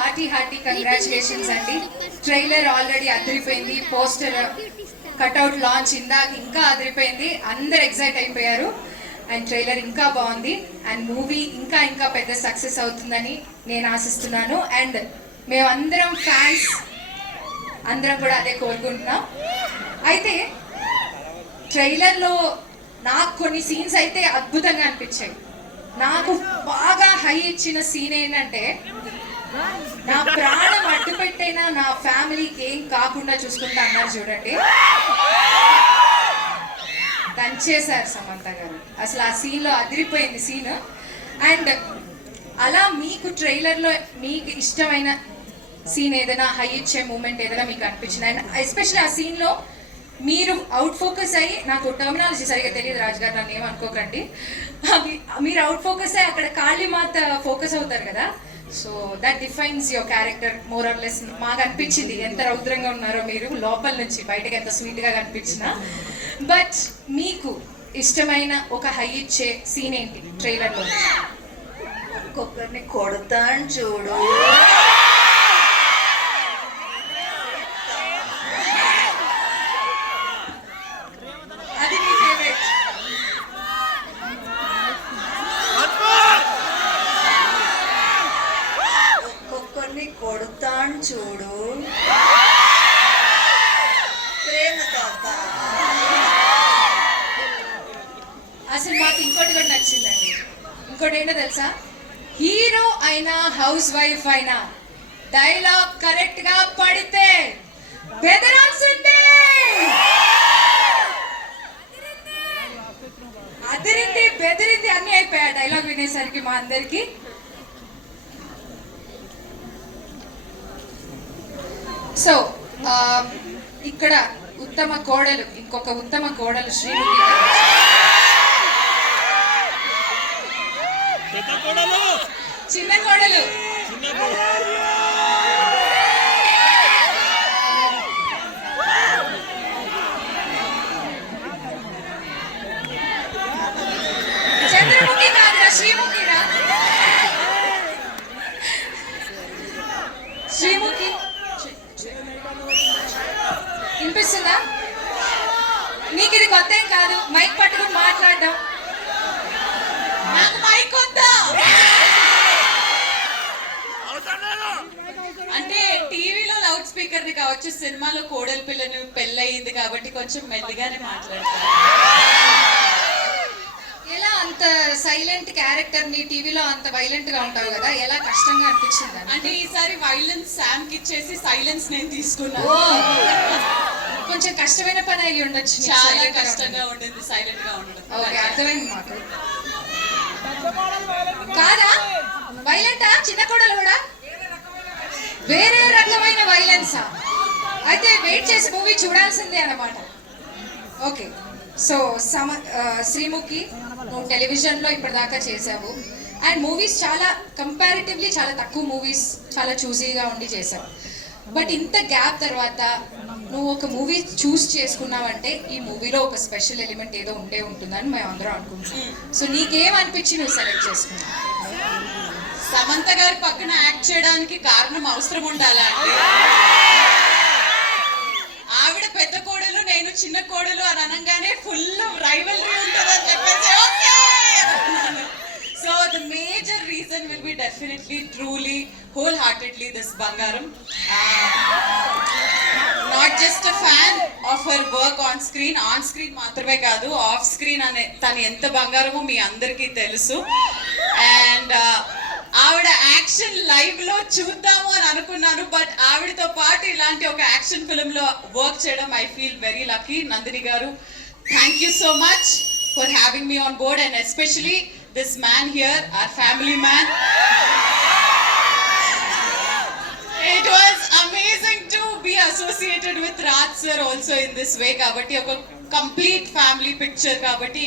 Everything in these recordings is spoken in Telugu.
హార్టీ కంగ్రాచులేషన్స్ అండి. ట్రైలర్ ఆల్రెడీ అదిరిపోయింది, పోస్టర్ కట్అవుట్ లాంచ్ ఇందాక ఇంకా అదిరిపోయింది, అందరు ఎక్సైట్ అయిపోయారు. అండ్ ట్రైలర్ ఇంకా బాగుంది అండ్ మూవీ ఇంకా ఇంకా పెద్ద సక్సెస్ అవుతుందని నేను ఆశిస్తున్నాను. అండ్ మేమందరం ఫ్యాన్స్ అందరం కూడా అదే కోరుకుంటున్నాం. అయితే ట్రైలర్లో నాకు కొన్ని సీన్స్ అయితే అద్భుతంగా అనిపించాయి. నాకు బాగా హై ఇచ్చిన సీన్ ఏంటంటే, నా ప్రాణం అడ్డు పెట్టైనా నా ఫ్యామిలీకి ఏం కాకుండా చూసుకుంటా అన్నారు చూడండి, దంచేశారు సమంత గారు. అసలు ఆ సీన్లో అదిరిపోయింది సీన్. అండ్ అలా మీకు ట్రైలర్లో మీకు ఇష్టమైన సీన్ ఏదైనా, హై ఇచ్చే మూమెంట్ ఏదైనా మీకు అనిపించింది? అండ్ ఎస్పెషల్లీ ఆ సీన్లో మీరు అవుట్ ఫోకస్ అయ్యి, నాకు టర్మినాలజీ సరిగా తెలియదు రాజుగారు, నన్ను ఏమనుకోకండి, మీరు అవుట్ ఫోకస్ అయ్యి అక్కడ కాళీమాత ఫోకస్ అవుతారు కదా, so that defines your character more or less. మాకు అనిపించింది ఎంత రౌద్రంగా ఉన్నారో మీరు, లోపల నుంచి బయటకు ఎంత స్వీట్గా కనిపించినా. బట్ మీకు ఇష్టమైన ఒక హై ఇచ్చే సీన్ ఏంటి ట్రైలర్లో? ఒక్కొక్కరిని కొడతాను చూడు, అది మీ ఫేవరెట్. ఒక్కొక్కరిని కొడతాను చూడు, ప్రేమతో. అసలు మాకు ఇంకోటి కూడా నచ్చిందండి. ఇంకోటి ఏంటో తెలుసా, హీరో అయినా హౌస్ వైఫ్ అయినా డైలాగ్ కరెక్ట్ గా పడితే బెదరాల్సిందే. అదిరింది బెదిరింది అన్ని అయిపోయా డైలాగ్ వినేసరికి మా అందరికి. సో ఇక్కడ ఉత్తమ కోడలు, ఇంకొక ఉత్తమ కోడలు శ్రీముఖి. చిన్న కోడలు చంద్రముఖి కాదురా, శ్రీముఖిరా. శ్రీముఖి వినిపిస్తుందా నీకు? ఇది కొత్త ఏం కాదు, మైక్ పట్టుకుని మాట్లాడడం. నాకు మైక్ వద్దా అంటే టీవీలో లౌడ్ స్పీకర్ ని కావచ్చు, సినిమాలో కోడలి పిల్లను పెళ్ళయింది కాబట్టి కొంచెం మెల్లిగానే మాట్లాడతారు. ఎలా అంత సైలెంట్ క్యారెక్టర్ ని టీవీలో అంత వైలెంట్ గా ఉంటావు కదా, ఎలా కష్టంగా అనిపించింది? అంటే ఈసారి వైలెన్స్ శామ్ కి ఇచ్చేసి సైలెన్స్ నేను తీసుకున్నాను. కొంచెం కష్టమైన పని అయ్యి ఉండొచ్చు, చాలా కష్టంగా ఉండేది సైలెంట్ గా ఉండడం. ఓకే, అర్థమైంది మాకు. కాదా వైలెంటా చిన్న కోడలు కూడా? వేరే రకమైన వైలెన్సా? అయితే వెయిట్ చేసి మూవీ చూడాల్సిందే అన్నమాట. ఓకే, సో శ్రీముఖి, నువ్వు టెలివిజన్లో ఇప్పటిదాకా చేసావు అండ్ మూవీస్ చాలా కంపారిటివ్లీ చాలా తక్కువ మూవీస్ చాలా చూసీగా ఉండి చేసావు. బట్ ఇంత గ్యాప్ తర్వాత నువ్వు ఒక మూవీ చూస్ చేసుకున్నావంటే ఈ మూవీలో ఒక స్పెషల్ ఎలిమెంట్ ఏదో ఉండే ఉంటుందని మేము అందరం అనుకుంటున్నాం. సో నీకేమనిపించి నువ్వు సెలెక్ట్ చేసుకున్నావు? సమంత గారి పక్కన యాక్ట్ చేయడానికి కారణం అవసరం ఉండాలా అంటే, ఆవిడ పెద్ద కోడలు నేను చిన్న కోడలు అని అనగానే ఫుల్ రైవల్రీ ఉంటుందని చెప్పేసి okay. So the major reason will be definitely truly wholeheartedly this Bangaram. Not just a fan of her work on screen మాత్రమే కాదు, ఆఫ్ స్క్రీన్ అనే తను ఎంత బంగారమో మీ అందరికీ తెలుసు. అండ్ ఆవిడ యాక్షన్ లైవ్ లో చూద్దాము అని అనుకున్నాను, బట్ ఆవిడతో పాటు ఇలాంటి ఒక యాక్షన్ ఫిల్మ్ లో వర్క్ చేయడం I feel very lucky. Nandini garu, thank you so much for having me on board, and especially this man here, our family man. It was amazing to be associated with Raj sir also in this way. కాబట్టి ఒక కంప్లీట్ ఫ్యామిలీ పిక్చర్ కాబట్టి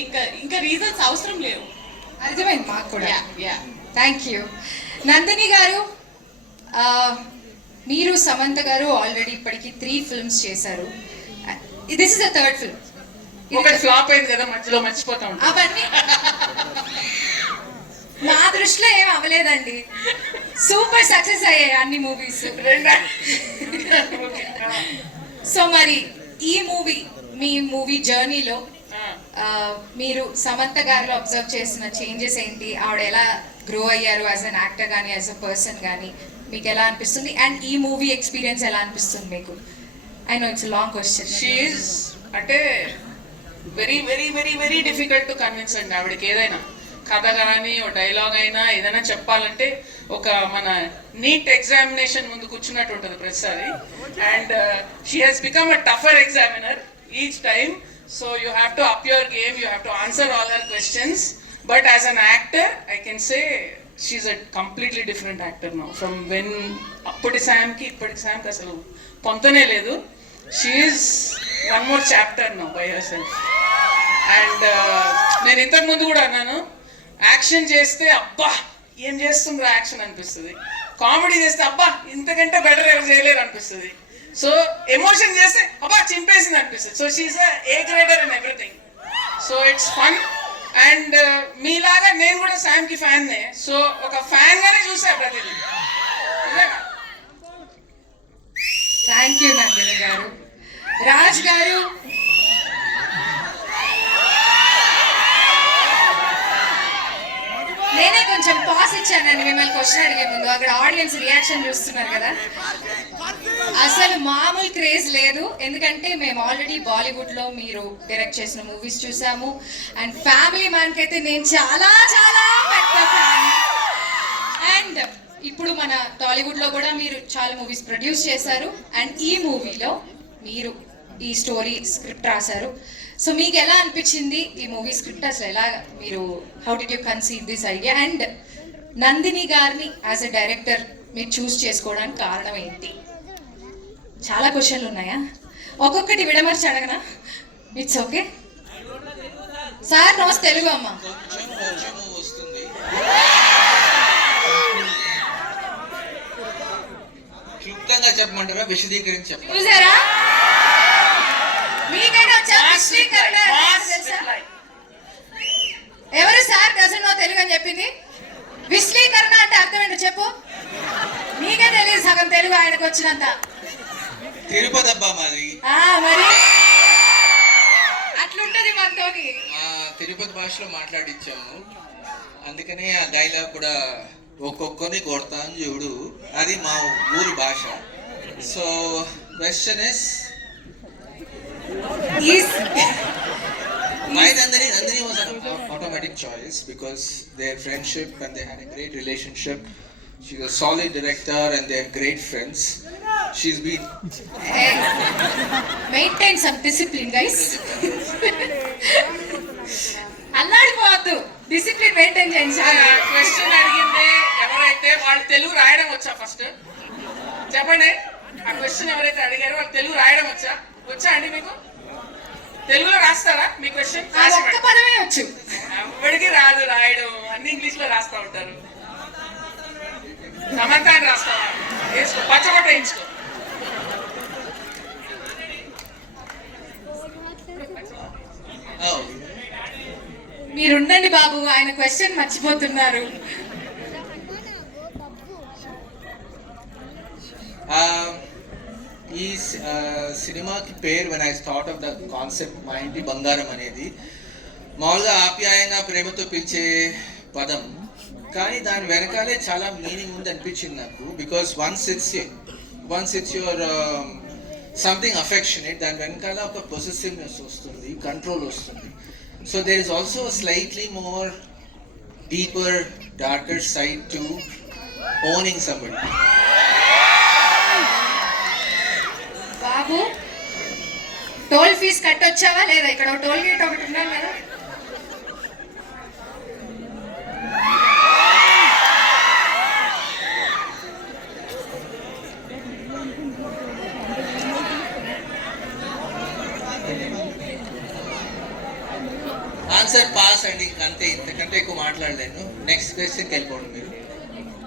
ఇంకా రీజన్స్ అవసరం లేవు. అర్థమైంది మాకు కూడా. Thank you. నందిని గారు, మీరు సమంత గారు ఆల్రెడీ ఇప్పటికి 3 ఫిల్మ్స్ చేశారు. This is the third film. ఒకటి ఫ్లాప్ అయింది కదా మధ్యలో, మర్చిపోతా ఉంటాం అవన్నీ మా దృష్టిలో ఏం అవ్వలేదండి, సూపర్ సక్సెస్ అయ్యాయి అన్ని మూవీస్. సో మరి ఈ మూవీ, మీ మూవీ జర్నీలో మీరు సమంత గారిలో అబ్జర్వ్ చేసిన చేంజెస్ ఏంటి? ఆవిడ ఎలా గ్రో అయ్యారు యాజ్ అన్ యాక్టర్ కానీ యాజ్ అ పర్సన్ కానీ మీకు ఎలా అనిపిస్తుంది? అండ్ ఈ మూవీ ఎక్స్పీరియన్స్ ఎలా అనిపిస్తుంది మీకు? I know it's long question. She's అంటే very very very very difficult to convince అండి. ఆవిడకి ఏదైనా కథ కానీ ఓ డైలాగ్ అయినా ఏదైనా చెప్పాలంటే ఒక మన నీట్ ఎగ్జామినేషన్ ముందు కూర్చున్నట్టు ఉంటుంది ప్రతిసారి. And she has become a టఫర్ examiner each time. So you have to up your game, you have to answer all her questions. But as an actor, I can say she's a completely different actor now. From when appudi Sam ki ippadi Sam ki asalu pontane ledu. She is one more chapter now by herself. And నేను ఇంతకు ముందు కూడా అన్నాను, యాక్షన్ చేస్తే అబ్బా ఏం చేస్తుండ్రా యాక్షన్ అనిపిస్తుంది, కామెడీ చేస్తే అబ్బా ఇంతకంటే బెటర్ ఎవరు చేయలేరు అనిపిస్తుంది, సో ఎమోషన్ చేస్తే అబ్బా చింపేసింది అనిపిస్తుంది. So she's A grader in everything. So it's fun. And మీలాగా నేను కూడా శామ్ కి ఫ్యాన్ నే. సో ఒక ఫ్యాన్ గానే చూసా ప్రతిదీ. థ్యాంక్ యూ నందిని గారు. రాజ్ గారు, నేనే కొంచెం పాస్ ఇచ్చానండి మిమ్మల్ని క్వశ్చన్ అడిగే ముందు. అక్కడ ఆడియన్స్ రియాక్షన్ చూస్తున్నారు కదా, అసలు మామూలు క్రేజ్ లేదు. ఎందుకంటే మేము ఆల్రెడీ బాలీవుడ్లో మీరు డైరెక్ట్ చేసిన మూవీస్ చూసాము. అండ్ ఫ్యామిలీ మ్యాన్కి అయితే నేను చాలా చాలా పెద్ద ఫ్యాన్. అండ్ ఇప్పుడు మన టాలీవుడ్లో కూడా మీరు చాలా మూవీస్ ప్రొడ్యూస్ చేశారు. అండ్ ఈ మూవీలో మీరు ఈ స్టోరీ స్క్రిప్ట్ రాశారు. సో మీకు ఎలా అనిపించింది ఈ మూవీ స్క్రిప్ట్? అసలు ఎలా మీరు, how did you conceive this idea? And Nandini గారిని యాజ్ అ డైరెక్టర్ మీరు చూస్ చేసుకోవడానికి కారణం ఏంటి? చాలా క్వశ్చన్లు ఉన్నాయా? ఒక్కొక్కటి విడమర్చి అడగనా? It's okay sir. Knows Telugu అమ్మ. క్లుప్తంగా చెప్పమంటారా, విశదీకరించి చెప్పండి? చూసారా, మీకైనా వచ్చా విశ్వీకరణ? ఎవరు సార్ డజన్ నో తెలుగు అని చెప్పింది? విశ్వీకరణ అంటే అర్థం ఏంటో చెప్పు. మీకే తెలియదు సగం తెలుగు ఆయనకు వచ్చినంత. తిరుపతి అబ్బా మాది. మరి అట్లుంటది మనతోని. తిరుపతి భాషలో మాట్లాడిచ్చాము, అందుకనే ఆ డైలాగ్ కూడా ఒక్కొక్కరిని కొడతాను చూడు, అది మా ఊరి భాష. So question is why Nandini was an automatic choice because their friendship and they had a great relationship. She's a solid director and they're great friends. She's been maintain some discipline guys. అల్లాడిపోవద్దు, డిసిప్లిన్ మెయింటైన్ చేయండి. క్వశ్చన్ అడిగింది ఎవరైతే వాళ్ళు తెలుగు రాయడం వచ్చా? ఫస్ట్ చెప్పండి. ఆ క్వశ్చన్ ఎవరైతే అడిగారో వాళ్ళు తెలుగు రాయడం వచ్చా అండి? మీకు తెలుగులో రాస్తారా మీ క్వశ్చన్? ఒక్క పదమే వచ్చు. ఎవరికి రాదు రాయడం, అన్ని ఇంగ్లీష్ లో రాస్తా ఉంటారు. సమంత అని రాస్తావా? వేసుకో, పచ్చబట్ట వేయించుకో. మీరుండండి బాబు, ఆయన క్వశ్చన్ మర్చిపోతున్నారు. ఈ సినిమాకి పేరు when I thought of the concept మా ఇంటి బంగారం అనేది మామూలుగా ఆప్యాయంగా ప్రేమతో పిలిచే పదం, కానీ దాని వెనకాలే చాలా మీనింగ్ ఉంది అనిపించింది నాకు. Because once it's your something affectionate, దాని వెనకాల ఒక పొసెసివ్నెస్ వస్తుంది, కంట్రోల్ వస్తుంది. So there is also slightly more deeper darker side to owning somebody. బాబు, టోల్ ఫీజ్ కట్టొచ్చావా లేదా? ఇక్కడ టోల్ గేట్ ఒకటి ఉండాలి కదా. ఆన్సర్ పాస్ అండి, అంతే. ఇంతకంటే ఎక్కువ మాట్లాడలేను. నెక్స్ట్ క్వశ్చన్కి వెళ్ళిపోండి. మీరు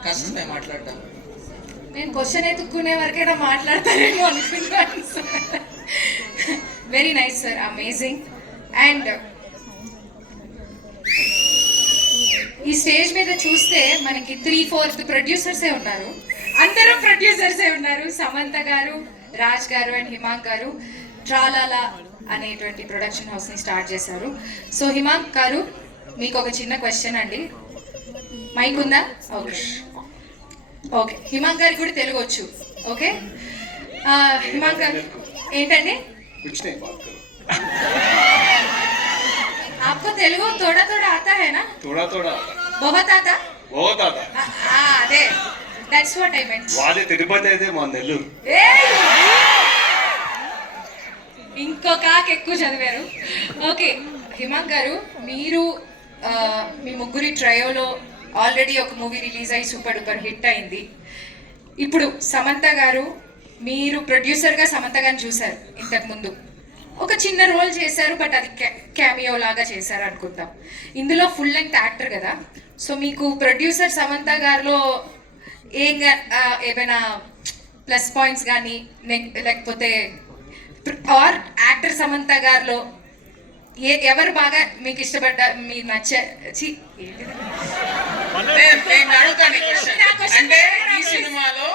కష్టమే మాట్లాడటం. నేను క్వశ్చన్ ఎత్తుక్కునే వరకైనా మాట్లాడతారేమో అనుకున్నాను. Very nice sir, amazing. And ఈ స్టేజ్ మీద చూస్తే మనకి 3/4 ప్రొడ్యూసర్సే ఉన్నారు. అందరూ ప్రొడ్యూసర్సే ఉన్నారు. సమంత గారు, రాజ్ గారు అండ్ హిమాంక్ గారు ట్రాలాలా అనేటువంటి ప్రొడక్షన్ హౌస్ని స్టార్ట్ చేశారు. సో హిమాంక్ గారు, మీకు ఒక చిన్న క్వశ్చన్ అండి. మైక్ ఉందా? Okay okay. హిమాంక్ గారికి కూడా తెలుగు వచ్చు. ఓకే, హిమాంక్ గారు ఏంటండి? आपको तेलुगु थोड़ा थोड़ा आता है ना? थोड़ा थोड़ा बहुत आता? बहुत आता అదే, దట్స్ వాట్ ఐ మెంట్. వాది తిరుపతి అయితే మా నెల్లూరు. ఇంకొక ఎక్కువ చదివారు. ఓకే హిమాంక్ గారు, మీరు మీ ముగ్గురి ట్రయోలో ఆల్రెడీ ఒక మూవీ రిలీజ్ అయ్యి సూపర్ డూపర్ హిట్ అయింది. ఇప్పుడు సమంత గారు, మీరు ప్రొడ్యూసర్గా సమంత గారిని చూశారు ఇంతకు ముందు. ఒక చిన్న రోల్ చేశారు, బట్ అది క్యామియో లాగా చేశారు అనుకుందాం. ఇందులో ఫుల్ లెంగ్త్ యాక్టర్ కదా, సో మీకు ప్రొడ్యూసర్ సమంత గారిలో ఏమైనా ప్లస్ పాయింట్స్ కానీ లేకపోతే ఆర్ యాక్టర్ సమంత గారిలో ఎవరు బాగా మీకు ఇష్టపడ్డ, మీరు నచ్చి నేను అడుగుతాను ఈ question. అంటే ఈ సినిమాలో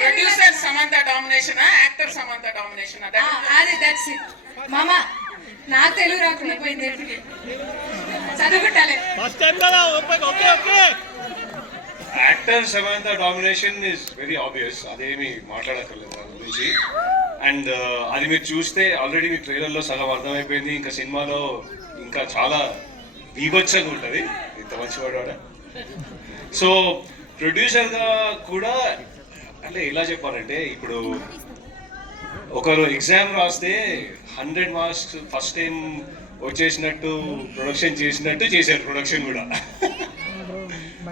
producer Samantha domination, actor Samantha domination? అదే, దట్స్ ఇట్ మామ. నాకు తెలుగు రాకుండా పోయింది, చదువుకుంటాలే. Actor Samantha domination is very obvious, అదేమి మాట్లాడక్కర్లేదు దాని గురించి. అండ్ అది మీరు చూస్తే ఆల్రెడీ మీ ట్రైలర్లో సగం అర్థమైపోయింది. ఇంకా సినిమాలో ఇంకా చాలా బీభత్సంగా ఉంటుంది. ఇంత మంచివాడు వాడ. సో ప్రొడ్యూసర్గా కూడా అంటే ఎలా చెప్పాలంటే, ఇప్పుడు ఒకరు ఎగ్జామ్ రాస్తే 100 మార్క్స్ ఫస్ట్ టైం వచ్చేసినట్టు ప్రొడక్షన్ చేసినట్టు చేశారు ప్రొడక్షన్ కూడా.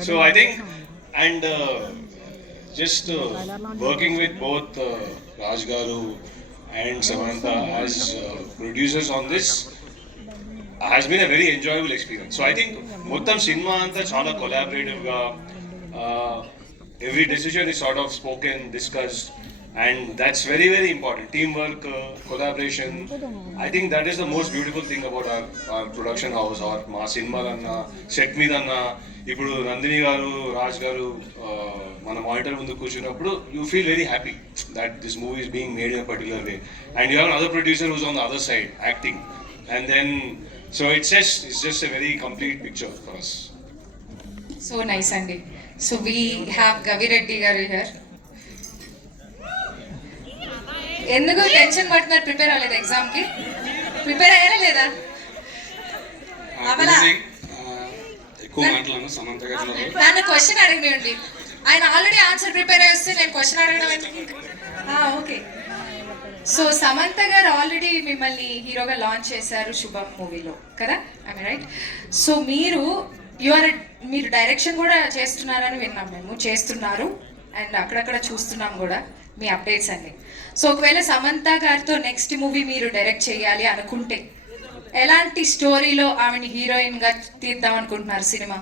So I think and just working with both Raj Garu and Samantha as producers on this has been a very enjoyable experience. So I think మొత్తం సినిమా అంతా చాలా collaborative గా every decision is sort of spoken, discussed, and that's very very important. Teamwork, collaboration. I think that is the most beautiful thing about our production house or మా సినిమాలన్నా సెట్ మీద అన్నా. ఇప్పుడు నందిని గారు, రాజ్ గారు మన మానిటర్ ముందు కూర్చున్నప్పుడు you feel very happy that this movie is being made in a particular way. And you have other producer who's on the other side acting. And then so it's just a very complete picture for us. So nice అండి. So we have Gavireddy garu here. ఎందుకు టెన్షన్ పడుతున్నారు? ప్రిపేర్ అవ్వలేదు ఎగ్జామ్కి? ప్రిపేర్ అయ్యారా లేదా? అవలా ఎక్కువ మాట్లాడను సమంత గారు. నన్ను క్వశ్చన్ అడగనివ్వండి. ఆయన ఆల్రెడీ ఆన్సర్ ప్రిపేర్ అయ్యి వస్తే నేను క్వశ్చన్ అడగడం ఎందుకు? ఓకే. సో సమంత గారు ఆల్రెడీ మిమ్మల్ని హీరోగా లాంచ్ చేశారు శుభం మూవీలో కదా, ఐ మీన్ రైట్? సో మీరు డైరెక్షన్ కూడా చేస్తున్నారని విన్నాం, మేము చేస్తున్నారు అండ్ అక్కడక్కడ చూస్తున్నాం కూడా మీ అప్డేట్స్ అన్ని. సో ఒకవేళ సమంత గారితో నెక్స్ట్ మూవీ మీరు డైరెక్ట్ చేయాలి అనుకుంటే ఎలాంటి స్టోరీలో ఆమెని హీరోయిన్ గా తీద్దాం అనుకుంటున్నారు సినిమా?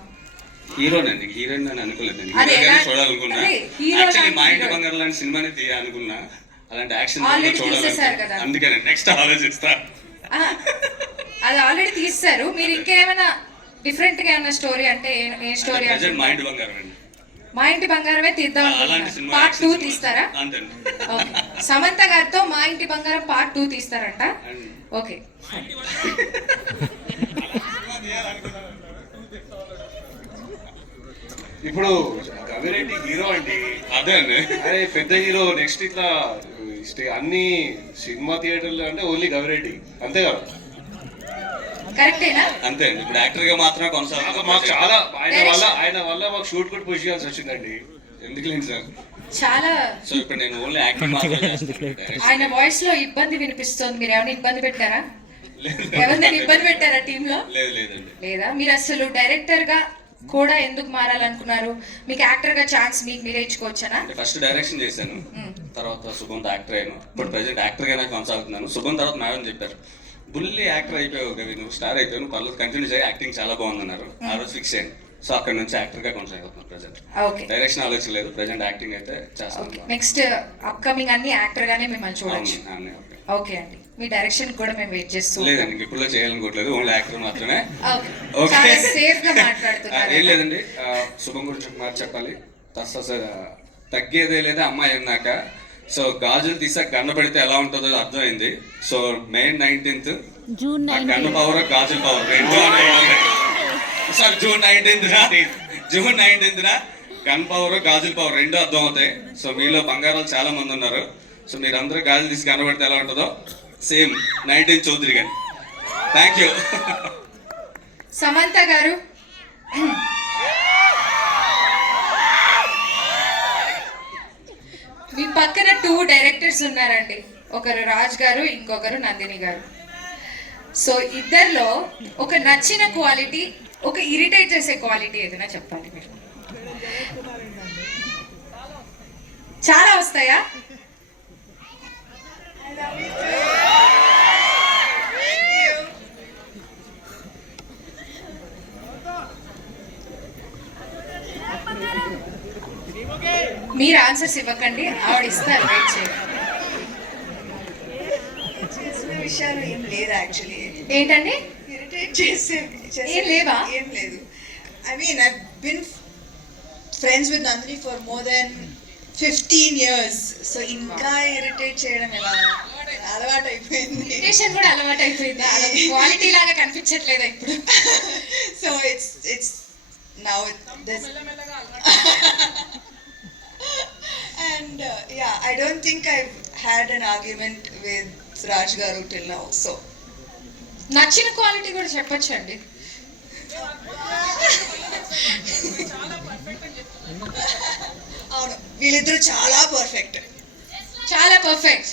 హీరోయిన్ అని అనుకోలేదు. అదే, చూడాలనుకున్నా. అదే, హీరో యాక్చువల్లీ మా ఇంటి హీరో. బంగారు లాంటి సినిమాని తీయాలనుకున్నా. అలాంటి యాక్షన్ ఆల్రెడీ తీసేశారు కదా. అందుకని నెక్స్ట్ ఆలోచిస్తా. అది ఆల్రెడీ తీస్తారు. మీరు ఇంకేమైనా డిఫరెంట్ గా ఏమైనా స్టోరీ అంటే ఏ స్టోరీ? ప్రజెంట్ మా ఇంటి బంగారం అండి. మా ఇంటి బంగారమే తీద్దాం అలాంటి అనుకుంటున్నారు. సినిమా పార్ట్ 2 తీస్తారా? అంతండి. ఓకే. సమంత గారితో మా ఇంటి బంగారం పార్ట్ 2 తీస్తారంట. And okay. ఇప్పుడు గవిరెడ్డి హీరో అండి. అదే అండి. అరే పెద్ద హీరో నెక్స్ట్ ఇట్లా అన్ని సినిమా థియేటర్లు అంటే ఓన్లీ గవిరెడ్డి, అంతే కదా? కరెక్టేనా? అంతే అండి. ఇప్పుడు యాక్టర్ గా మాత్రమే మాకు కొనసాగుతాం. చాలా ఆయన వల్ల మాకు షూట్ కూడా పుష్ చేయాల్సి వచ్చిందండి. ఎందుకు లేదు సార్? చాలా. సో ఇప్పుడు నేను ఓన్లీ యాక్టింగ్ మాత్రమే చేస్తాను. ఆయన వాయిస్ లో ఇబ్బంది వినిపిస్తుంది. మీరు ఏమైనా ఇబ్బంది పెట్టారా? లేదు. ఎవరినైనా ఇబ్బంది పెట్టారా టీమ్ లో? లేదండి. లేదా? మీరు అసలు డైరెక్టర్ గా కూడా ఎందుకు మారాలనుకున్నారు? మీకు యాక్టర్ గా ఛాన్స్ మీకు మీరే ఇచ్చుకోవచ్చనా? అంటే ఫస్ట్ డైరెక్షన్ చేశాను, తర్వాత సుగంధ యాక్టర్ అయ్యాను. ఇప్పుడు ప్రెసెంట్ యాక్టర్ గానే కొనసాగుతున్నాను. సుగంధ తర్వాత మేడం చెప్పారు, బుల్లి యాక్టర్ అయిపోయావు కవి, నువ్వు స్టార్ అయిపోయావు, పర్లేదు కంటిన్యూ చేయి, యాక్టింగ్ చాలా బాగుందన్నారు. ఆ రోజు ఫిక్స్ అయ్యాను. సో అక్కడ నుంచి యాక్టర్ గా కొనసాగుతున్నాను ప్రెసెంట్. ఓకే. డైరెక్షన్ ఆలోచించలేదు, ప్రెసెంట్ యాక్టింగ్ అయితే చేస్తాను. నెక్స్ట్ అప్కమింగ్ అన్ని యాక్టర్ గానే మిమ్మల్ని చూడొచ్చు. అవును. ఓకే అండి. మీ డైరెక్షన్ కూడా మేము వెయిట్ చేస్తూ లేదండి ఇంక ఇప్పుడు చేయాలనుకోవట్లేదు, ఓన్లీ యాక్టర్ మాత్రమే. Okay. ఓకే. చాలా సేఫ్ గా మాట్లాడుతున్నారు. ఏం లేదండి, శుభం గురించి ఒక మాట చెప్పాలి. అసలు తగ్గేదే లేదా అమ్మాయి అన్నాక. సో గాజులు తీసాక గన్న పెడితే ఎలా ఉంటుందో అర్థమైంది. సో మే 19th గన్న పవర్ గాజుల పవర్ రెండు sir June 19th gun power గాజుల పవర్ రెండు అర్థం అవుతాయి. సో మీలో బంగారాలు చాలా మంది ఉన్నారు. సో మీరందరూ గాజులు తీసి కనబడితే ఎలా ఉంటుందో సేమ్ 19 చౌదరి గాని. Thank you. సమంత గారు, మీ పక్కన 2 డైరెక్టర్స్ ఉన్నారండి. ఒకరు రాజ్ గారు, ఇంకొకరు నందిని గారు. సో ఇద్దరిలో ఒక నచ్చిన క్వాలిటీ, ఒక ఇరిటేట్ చేసే క్వాలిటీ ఏదైనా చెప్పాలి మీరు. చాలా వస్తాయా? మీరు ఆన్సర్స్ ఇవ్వకండి, ఆవిడ ఇస్తారు, వెయిట్ చేయండి. చేసిన విషయాలు ఏం లేదు యాక్చువల్లీ. ఏంటండి? ఇరిటేట్ చేసే ఏం లేవా? ఏం లేదు. I mean I been friends with Nandini for more than 15 years. So ఇంకా ఇరిటేట్ చేయడం ఎలా అలవాటు అయిపోయింది. ఇరిటేషన్ కూడా అలవాటు అయిపోయింది. క్వాలిటీ లాగా కనిపించట్లేదా ఇప్పుడు? So it's now this and yeah, I don't think I've had an argument with Raj Garu till now. So నచ్చిన క్వాలిటీ కూడా చెప్పొచ్చండి. అవును, వీళ్ళిద్దరు చాలా పర్ఫెక్ట్. చాలా perfect.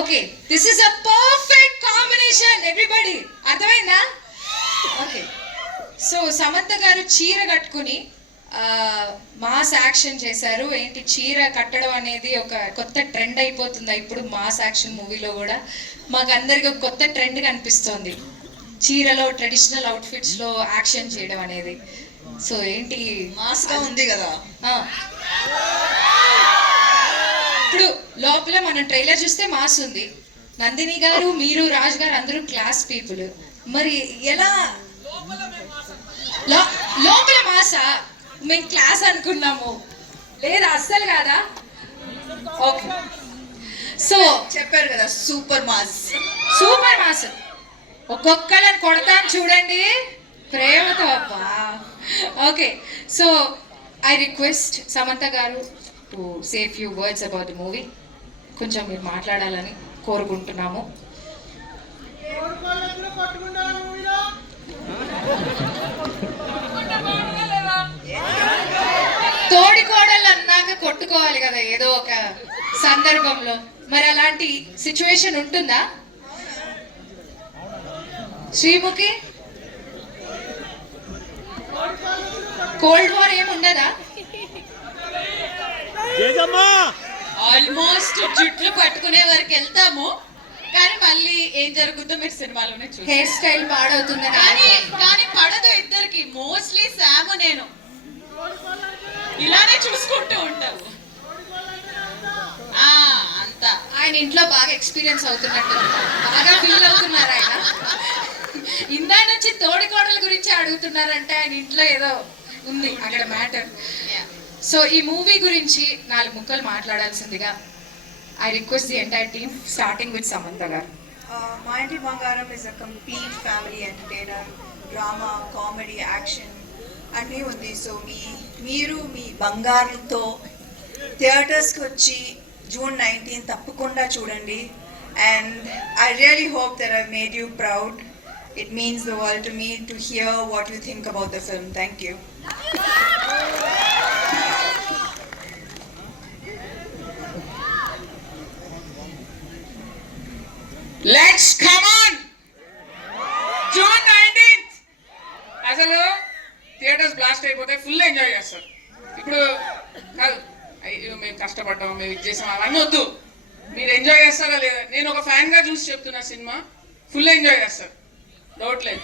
Okay, this is a perfect combination everybody. అర్థమైందా? ఓకే. సో సమంత గారు చీర కట్టుకుని మాస్ యాక్షన్ చేశారు. ఏంటి చీర కట్టడం అనేది ఒక కొత్త ట్రెండ్ అయిపోతుందా ఇప్పుడు మాస్ యాక్షన్ మూవీలో కూడా? మాకు అందరికి ఒక కొత్త ట్రెండ్ కనిపిస్తోంది, చీరలో ట్రెడిషనల్ అవుట్ఫిట్స్లో యాక్షన్ చేయడం అనేది. సో ఏంటి మాస్గా ఉంది కదా. ఇప్పుడు లోపల మనం ట్రైలర్ చూస్తే మాస్ ఉంది. నందిని గారు, మీరు, రాజ్ గారు అందరూ క్లాస్ పీపుల్. మరి ఎలా లోపల మాసా? మేము క్లాస్ అనుకున్నాము, లేదా అస్సలు కాదా? ఓకే. సో చెప్పారు కదా సూపర్ మాస్. Super mass. ఒక్కొక్కళ్ళని కొడతాను చూడండి ప్రేమతో. అబ్బా. Okay. So I request Samantha garu to say few words about the movie. కొంచెం మీరు మాట్లాడాలని కోరుకుంటున్నాము. తోడికోడలు అన్నాక కొట్టుకోవాలి కదా ఏదో ఒక సందర్భంలో. మరి అలాంటి సిచ్యువేషన్ ఉంటుందా శ్రీముఖి? కోల్డ్ వార్ ఏముండదా? ఆల్మోస్ట్ జుట్లు పట్టుకునే వరకు వెళ్తాము, కానీ మళ్ళీ ఏం జరుగుతుందో మీరు సినిమాలోనే చూస్తారు. హెయిర్ స్టైల్ పాడవుతుంది కానీ పడదు ఇద్దరికి. మోస్ట్లీ శాము నేను ఇలానే చూసుకుంటూ ఉంటాము. అంతా ఆయన ఇంట్లో బాగా ఎక్స్పీరియన్స్ అవుతున్నట్టు, బాగా ఫీల్ అవుతున్నారు ఆయన. ఇందా నుంచి తోడికోడల గురించి అడుగుతున్నారంటే ఆయన ఇంట్లో ఏదో ఉంది అక్కడ మ్యాటర్. సో ఈ మూవీ గురించి 4 ముక్కలు మాట్లాడాల్సిందిగా I request the entire team, starting with Samantha garu. Maa Inti Bangaram is a complete family entertainer. Drama, comedy, action అన్నీ ఉంది. సో మీరు మీ బంగారంతో థియేటర్స్కి వచ్చి June 19 తప్పకుండా చూడండి. And I really hope that I made you proud. It means the world to me to hear what you think about the film. Thank you. Let's come on. June 19th అసలు థియేటర్స్ బ్లాస్ట్ అయిపోతే ఫుల్ ఎంజాయ్ చేస్తారు. ఇప్పుడు కాదు అయ్యో మేము కష్టపడ్డాం, మేము ఇది చేసాం అవన్నీ వద్దు. మీరు ఎంజాయ్ చేస్తారా లేదా? నేను ఒక ఫ్యాన్ గా చూసి చెప్తున్నా, సినిమా ఫుల్ ఎంజాయ్ చేస్తారు, డౌట్ లేదు.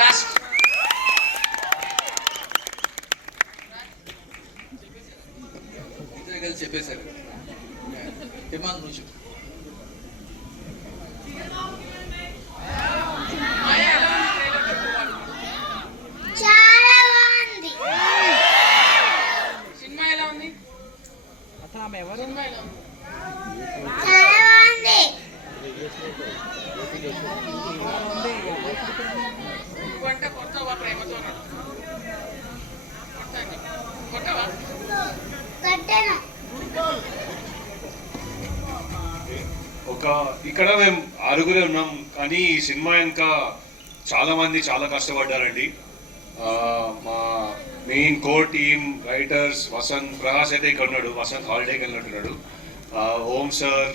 లాస్ట్ చెప్పేశారు. నువ్వంటే కొట్టవా ప్రేమతో కొట్టవా ఇక్కడ మేము ఆరుగురే ఉన్నాం కానీ ఈ సినిమా ఇంకా చాలా మంది చాలా కష్టపడ్డారండి. మా main core team writers Vasanth Prakash అయితే ఇక్కడ ఉన్నాడు, వసంత్ హాలిడేకి వెళ్ళినట్టున్నాడు, Om sir,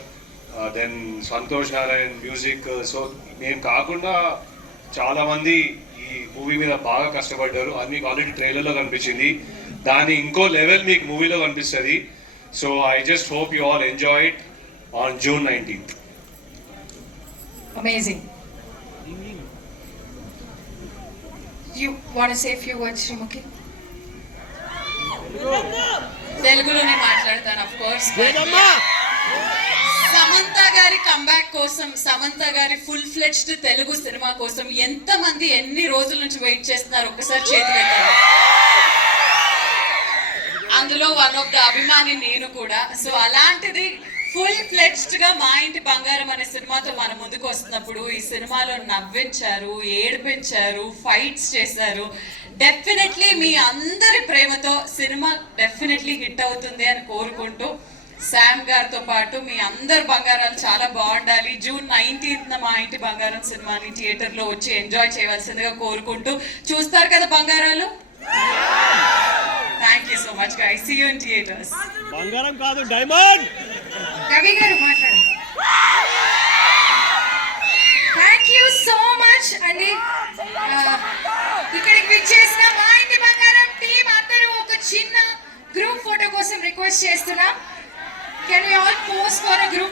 then Santhosh Narayan music. So మేము కాకుండా చాలా మంది ఈ మూవీ మీద బాగా కష్టపడ్డారు. అది మీకు ఆల్రెడీ ట్రైలర్లో కనిపించింది, దాని ఇంకో లెవెల్ మీకు మూవీలో కనిపిస్తుంది. So I just hope you all enjoy it on June 19th. Amazing. You want to say a few words, Srimuki? తెలుగులోనే మాట్లాడతాను ఆఫ్ కోర్స్. సమంత గారి కంబ్యాక్ కోసం, సమంత గారి ఫుల్ ఫ్లెడ్జ్డ్ తెలుగు సినిమా కోసం ఎంతమంది ఎన్ని రోజుల నుంచి వెయిట్ చేస్తున్నారు ఒక్కసారి చేతులు ఎత్తండి. అందులో వన్ ఆఫ్ ద అభిమాని నేను కూడా. సో అలాంటిది ఫుల్ ఫ్లెడ్జ్డ్ గా మా ఇంటి బంగారం అనే సినిమాతో మన ముందుకు వస్తున్నప్పుడు ఈ సినిమాలో నవ్వించారు, ఏడిపించారు, ఫైట్స్ చేశారు. డెఫినెట్లీ మీ అందరి ప్రేమతో సినిమా డెఫినెట్లీ హిట్ అవుతుంది అని కోరుకుంటూ, శామ్ గారితో పాటు మీ అందరి బంగారాలు చాలా బాగుండాలి. June 19th మా ఇంటి బంగారం సినిమాని థియేటర్లో వచ్చి ఎంజాయ్ చేయవలసిందిగా కోరుకుంటూ, చూస్తారు కదా బంగారాలు. Thank you so much guys, see you in theatres. బంగారం కాదు డైమండ్. రవి గారు మాట్లాడండి. థ్యాంక్ యూ సో మచ్ అండి. ఇక్కడికి విచ్చేసిన మా ఇంటి బంగారం టీం అందరూ ఒక చిన్న గ్రూప్ ఫోటో కోసం రిక్వెస్ట్ చేస్తున్నాం. Can we all pose for a group